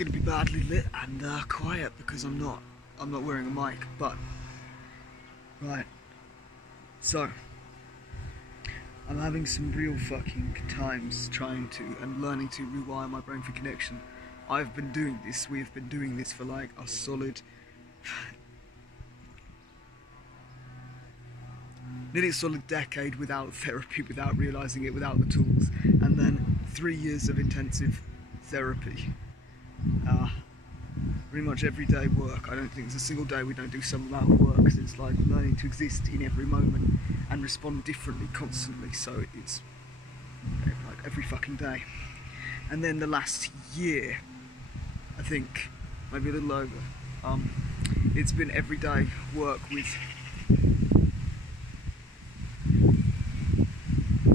going to be badly lit and quiet because I'm not wearing a mic. But right, so I'm having some real fucking times trying to and learning to rewire my brain for connection. I've been doing this. We've been doing this for like a solid nearly a solid decade without therapy, without realising it, without the tools, and then 3 years of intensive therapy. Pretty much everyday work. I don't think there's a single day we don't do some amount of work, because it's like learning to exist in every moment and respond differently constantly, so it's like every fucking day. And then the last year, I think, maybe a little over, it's been everyday work with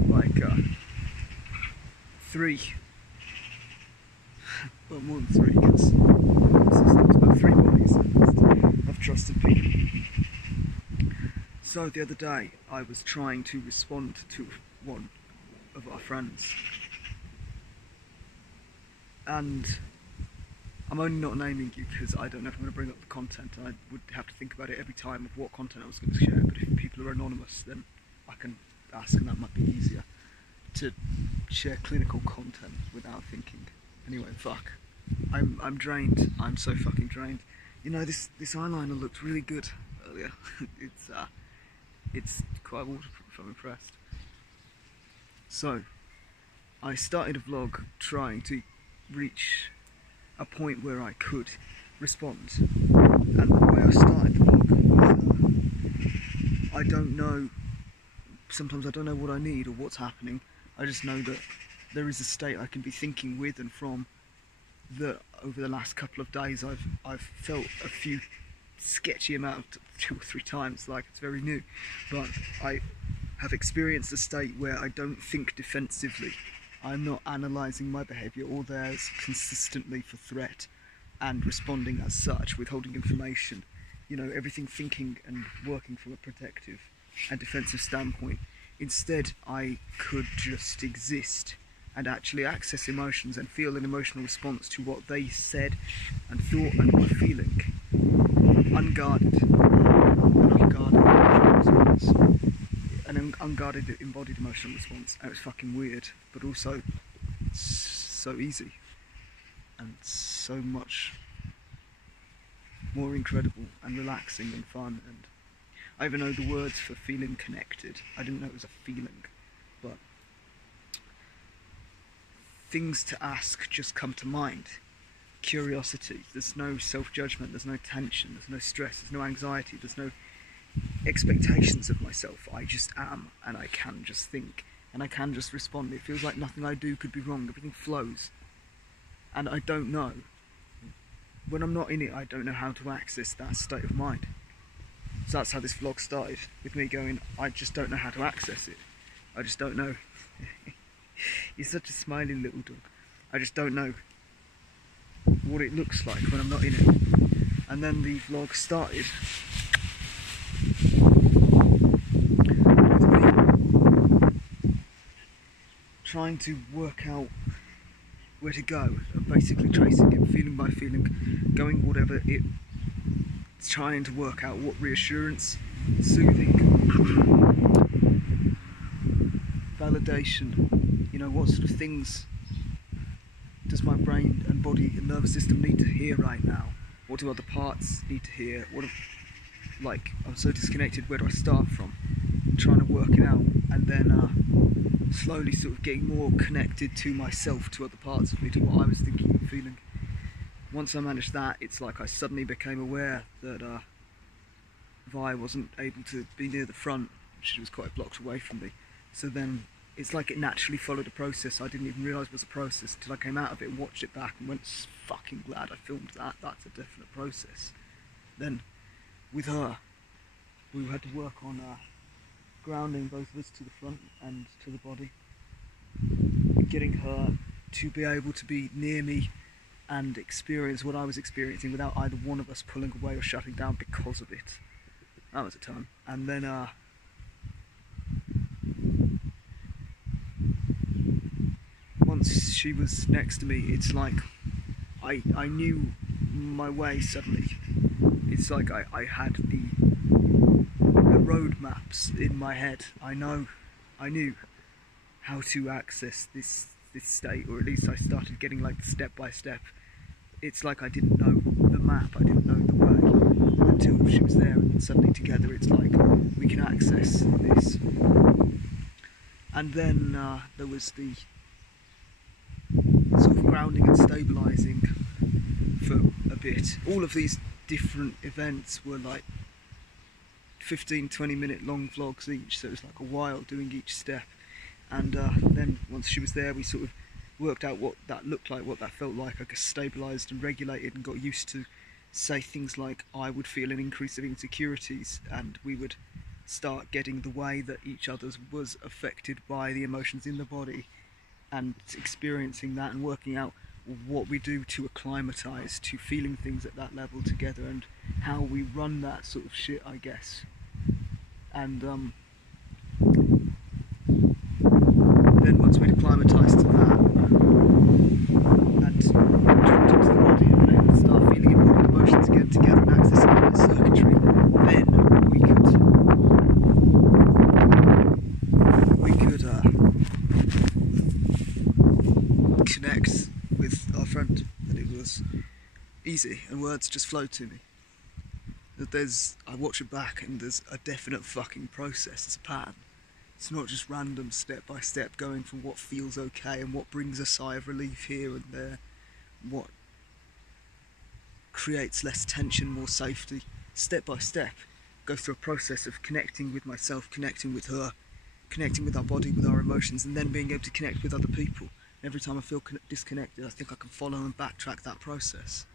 like well, more than three, because it's about 3 bodies of trusted people. So the other day I was trying to respond to one of our friends, and I'm only not naming you because I don't know if I'm going to bring up the content, and I would have to think about it every time of what content I was going to share. But if people are anonymous, then I can ask, and that might be easier to share clinical content without thinking. Anyway, fuck. I'm drained. I'm so fucking drained. You know, this eyeliner looked really good earlier. It's quite waterproof. I'm impressed. So I started a vlog trying to reach a point where I could respond, and the way I started the vlog was, I don't know, sometimes I don't know what I need or what's happening. I just know that there is a state I can be thinking with and from, that over the last couple of days I've felt a few sketchy amount, 2 or 3 times, like it's very new, but I have experienced a state where I don't think defensively. I'm not analysing my behaviour or theirs consistently for threat and responding as such, withholding information, you know, everything thinking and working from a protective and defensive standpoint. Instead, I could just exist and actually access emotions and feel an emotional response to what they said and thought and were feeling. Unguarded. An unguarded embodied emotional response. And it was fucking weird, but also so easy and so much more incredible and relaxing and fun. And I even know the words for feeling connected. I didn't know it was a feeling, but things to ask just come to mind. Curiosity. There's no self-judgment, there's no tension, there's no stress, there's no anxiety, there's no expectations of myself. I just am, and I can just think, and I can just respond. It feels like nothing I do could be wrong. Everything flows, and I don't know, when I'm not in it, I don't know how to access that state of mind. So that's how this vlog started, with me going, I just don't know how to access it. I just don't know. You're such a smiley little dog. I just don't know what it looks like when I'm not in it. And then the vlog started with me trying to work out where to go, basically tracing it, feeling by feeling, going whatever it, trying to work out what reassurance, soothing, validation, you know, what sort of things does my brain and body and nervous system need to hear right now? What do other parts need to hear? What if, like, I'm so disconnected, where do I start from? Trying to work it out, and then slowly sort of getting more connected to myself, to other parts of me, to what I was thinking and feeling. Once I managed that, it's like I suddenly became aware that Vi wasn't able to be near the front. She was quite blocked away from me. So then it's like it naturally followed a process I didn't even realise was a process until I came out of it and watched it back and went, fucking glad I filmed that. That's a definite process. Then with her, we had to work on grounding both of us to the front and to the body, getting her to be able to be near me and experience what I was experiencing without either one of us pulling away or shutting down because of it. That was a time. And then once she was next to me, it's like I knew my way suddenly. It's like I had the road maps in my head. I knew how to access this state, or at least I started getting like step by step. It's like I didn't know the map, I didn't know the way until she was there, and then suddenly together it's like we can access this. And then there was the sort of grounding and stabilising for a bit. All of these different events were like 15-20 minute long vlogs each, so it was like a while doing each step. And then once she was there, we sort of worked out what that looked like, what that felt like. I guess stabilised and regulated and got used to say things like I would feel an increase of insecurities, and we would start getting the way that each other's was affected by the emotions in the body, and experiencing that and working out what we do to acclimatise to feeling things at that level together, and how we run that sort of shit, I guess. And then once we'd acclimatised to that and dropped into the body and then start feeling embodied emotions again together and accessing that circuitry, then we could connect with our friend, and it was easy and words just flowed to me. That I watch it back and there's a definite fucking process, it's a pattern. It's not just random step by step going from what feels okay and what brings a sigh of relief here and there, what creates less tension, more safety. Step by step, go through a process of connecting with myself, connecting with her, connecting with our body, with our emotions, and then being able to connect with other people. Every time I feel disconnected, I think I can follow and backtrack that process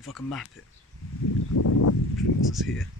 if I can map it. Which brings us here.